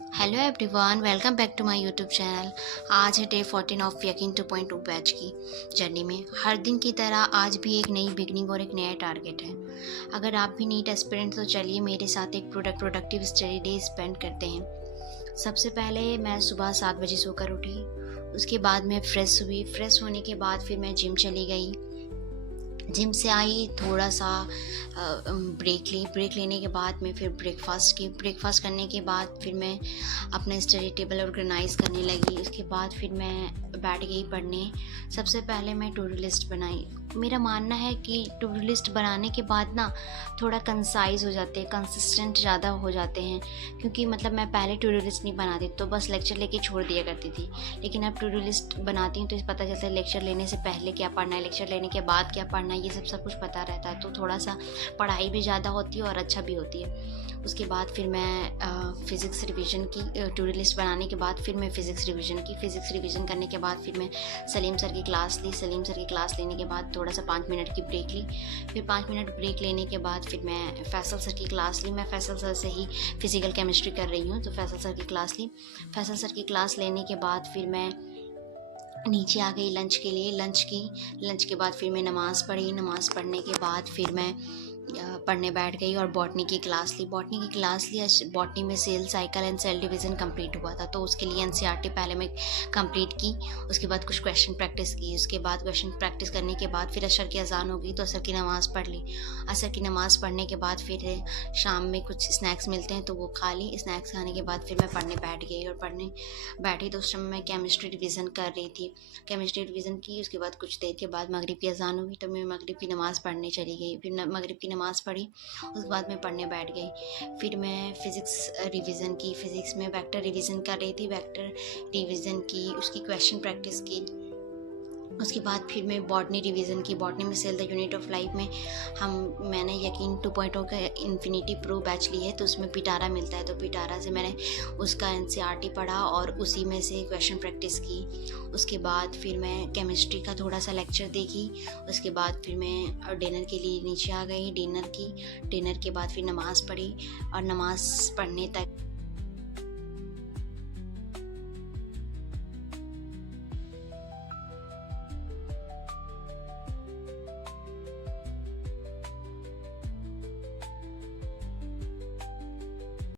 Hello everyone, welcome back to my YouTube channel. आज है day 14 of यकीन 2.2 batch की जर्नी में। हर दिन की तरह आज भी एक नई बिगनिंग और एक नया टारगेट है। अगर आप भी नीट एस्पिरेंट तो चलिए मेरे साथ एक प्रोडक्टिव स्टडी डे स्पेंड करते हैं। सबसे पहले मैं सुबह 7 बजे सोकर उठी। उसके बाद मैं फ्रेश हुई। फ्रेश होने के बाद फिर मैं जिम चली गई। जिम से आई, थोड़ा सा ब्रेक ली। ब्रेक लेने के बाद मैं फिर ब्रेकफास्ट की। ब्रेकफास्ट करने के बाद फिर मैं अपना स्टडी टेबल ऑर्गेनाइज करने लगी। उसके बाद फिर मैं बैठ गई पढ़ने। सबसे पहले मैं टू डू लिस्ट बनाई। मेरा मानना है कि टू डू लिस्ट बनाने के बाद ना थोड़ा कंसाइज हो जाते हैं, कंसिस्टेंट ज़्यादा हो जाते हैं। क्योंकि मतलब मैं पहले टू डू लिस्ट नहीं बनाती तो बस लेक्चर लेके छोड़ दिया करती थी, लेकिन अब टू डू लिस्ट बनाती हूँ तो पता चलता है लेक्चर लेने से पहले क्या पढ़ना है, लेक्चर लेने के बाद क्या पढ़ना है, ये सब कुछ पता रहता है। तो थोड़ा सा पढ़ाई भी ज़्यादा होती है और अच्छा भी होती है। उसके बाद फिर मैं फ़िज़िक्स रिवीजन की। टू डू लिस्ट बनाने के बाद फिर मैं फ़िज़िक्स रिवीजन की। फ़िज़िक्स रिवीजन करने के बाद फिर मैं सलीम सर की क्लास ली। सलीम सर की क्लास लेने के बाद थोड़ा सा 5 मिनट की ब्रेक ली। फिर 5 मिनट ब्रेक लेने के बाद फिर मैं फैसल सर की क्लास ली। मैं फैसल सर से ही फ़िज़िकल केमिस्ट्री कर रही हूँ, तो फैसल सर की क्लास ली। फैसल सर की क्लास लेने के बाद फिर मैं नीचे आ गई लंच के लिए। लंच के बाद फिर मैं नमाज़ पढ़ी। नमाज़ पढ़ने के बाद फिर मैं पढ़ने बैठ गई और बॉटनी की क्लास ली। बॉटनी में cell cycle and cell division complete हुआ था, तो उसके लिए एनसीईआरटी पहले मैं कंप्लीट की। उसके बाद कुछ क्वेश्चन प्रैक्टिस की। उसके बाद क्वेश्चन प्रैक्टिस करने के बाद फिर असर की अज़ान हो गई तो असर की नमाज़ पढ़ ली। असर की नमाज़ पढ़ने के बाद फिर शाम में कुछ स्नैक्स मिलते हैं तो वो खा ली। स्नैक्स खाने के बाद फिर मैं पढ़ने बैठ गई और पढ़ने बैठी तो उस समय मैं केमिस्ट्री रिवीज़न कर रही थी। केमिस्ट्री रिवीज़न की। उसके बाद कुछ देर के बाद मगरिब की अज़ान हुई तो मैं मगरिब की नमाज़ पढ़ने चली गई। फिर मगरिब की नमाज़ पढ़ी, उसके बाद मैं पढ़ने बैठ गई। फिर मैं फ़िज़िक्स रिवीज़न की। फ़िज़िक्स में वेक्टर रिवीज़न कर रही थी। वेक्टर रिवीज़न की, उसकी क्वेश्चन प्रैक्टिस की। उसके बाद फिर मैं बॉटनी रिवीज़न की। बॉटनी में cell the unit of life में मैंने यकीन 2.0 का इन्फिनिटी प्रो बैच ली है, तो उसमें पिटारा मिलता है, तो पिटारा से मैंने उसका एनसीईआरटी पढ़ा और उसी में से क्वेश्चन प्रैक्टिस की। उसके बाद फिर मैं केमिस्ट्री का थोड़ा सा लेक्चर देखी। उसके बाद फिर मैं डिनर के लिए नीचे आ गई। डिनर के बाद फिर नमाज़ पढ़ी और नमाज़ पढ़ने तक